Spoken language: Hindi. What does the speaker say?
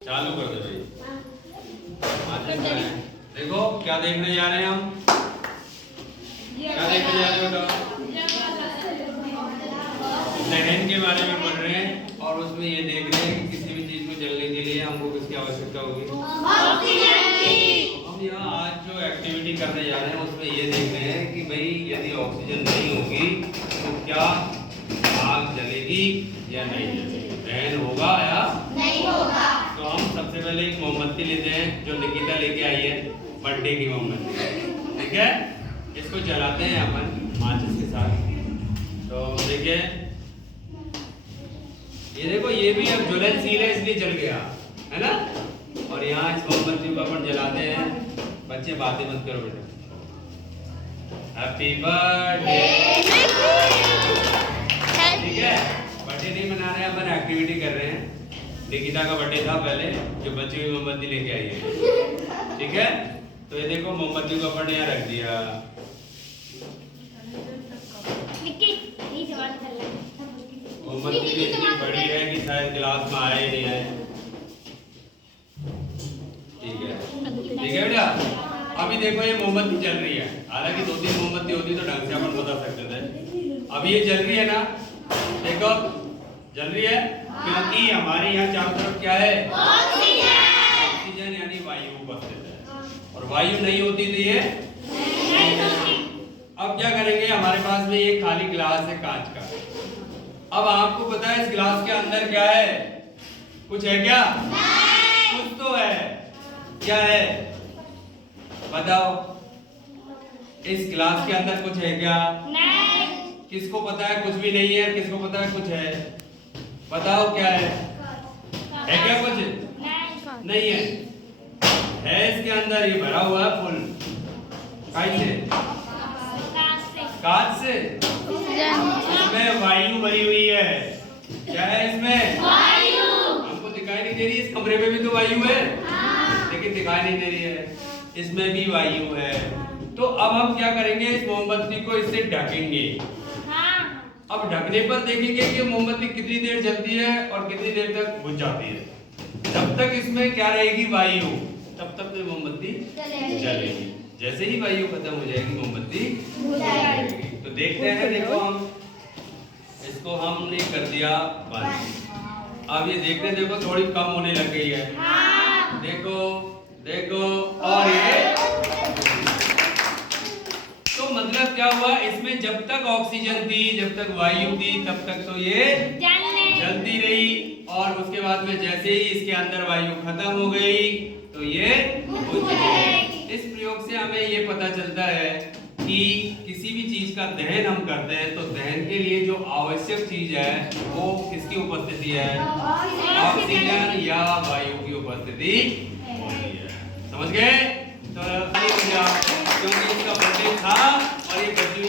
चालू कर दो भाई। देखो क्या देखने जा रहे हैं हम, क्या देखने जा रहे हो बेटा? दहन के बारे में पढ़ रहे हैं और उसमें ये देख रहे हैं कि किसी भी चीज को जलने के लिए हमको किसकी आवश्यकता होगी? ऑक्सीजन की। हम यहाँ आज जो एक्टिविटी करने जा रहे हैं उसमें ये देख रहे हैं कि भाई यदि ऑक्सीजन नहीं होगी तो क्या आग जलेगी या नहीं जलेगी, दहन होगा या नहीं होगा। तो हम सबसे पहले एक मोमबत्ती लेते हैं जो निकिता लेके आई है, बर्थडे की मोमबत्ती, ठीक है। इसको जलाते हैं अपन माचिस के साथ। तो देखिए ये देखो, ये भी अब ज्वलनशील है इसलिए जल गया है ना। और यहाँ इस मोमबत्ती को अपन जलाते हैं। बच्चे बातें मत करो बेटा। हैप्पी बर्थडे, ठीक है। बर्थडे नहीं मना रहे हैं अपन, एक्टिविटी कर रहे हैं। निकिता का बर्थडे था पहले, जो बच्चे भी मोमबत्ती लेके आई है, ठीक है। तो ये देखो मोमबत्ती को अपन यहाँ रख दिया। मोमबत्ती इतनी बड़ी है कि शायद गिलास में आए नहीं आए, ठीक है बेटा। अभी देखो ये मोमबत्ती जल रही है, हालांकि 2-3 मोमबत्ती होती तो ढंग से अपन बता सकते थे। अभी ये जल रही है ना, देखो जल रही है क्योंकि हमारे यहाँ चारों तरफ क्या है? ऑक्सीजन यानी वायु उपस्थित है, और वायु नहीं होती तो ये नहीं होती। अब क्या करेंगे, हमारे पास में ये खाली गिलास है कांच का। अब आपको पता है इस गिलास के अंदर क्या है? कुछ है क्या? कुछ तो है। क्या है बताओ? इस गिलास के अंदर कुछ है क्या? नहीं। किसको पता है कुछ भी नहीं है? किसको पता है कुछ है? बताओ क्या है? है क्या कुछ? नहीं है। है इसके अंदर, ये भरा हुआ है फुल। काहे से? कांच से। इसमें वायु भरी हुई है। क्या है इसमें? वायु। हमको दिखाई नहीं दे रही, इस कमरे में भी तो वायु है, लेकिन दिखाई नहीं दे रही है। इसमें भी वायु है। तो अब हम क्या करेंगे, इस मोमबत्ती को इससे ढकेंगे। अब ढकने पर देखेंगे कि मोमबत्ती कितनी देर जलती है और कितनी देर तक बुझ जाती है। जब तक इसमें क्या रहेगी? वायु, तब तक तो मोमबत्ती जलेगी। जैसे ही वायु खत्म हो जाएगी मोमबत्ती बुझ जाएगी। तो देखते हैं, देखो हम इसको हमने कर दिया बंद। अब ये देखते देखो थोड़ी कम होने लग गई है। देखो देखो, और ये तो मतलब क्या हुआ, इसमें जब तक ऑक्सीजन थी, जब तक वायु थी, तब तक तो ये जलती रही। और उसके बाद में जैसे ही इसके अंदर वायु खत्म हो गई तो ये बुझ गई। इस प्रयोग से हमें ये पता चलता है कि किसी भी चीज का दहन हम करते हैं तो दहन के लिए जो आवश्यक चीज है वो किसकी उपस्थिति है? ऑक्सीजन या वायु की उपस्थिति होती है। समझ गए? तो क्योंकि इसका बर्थडे था और ये बच्ची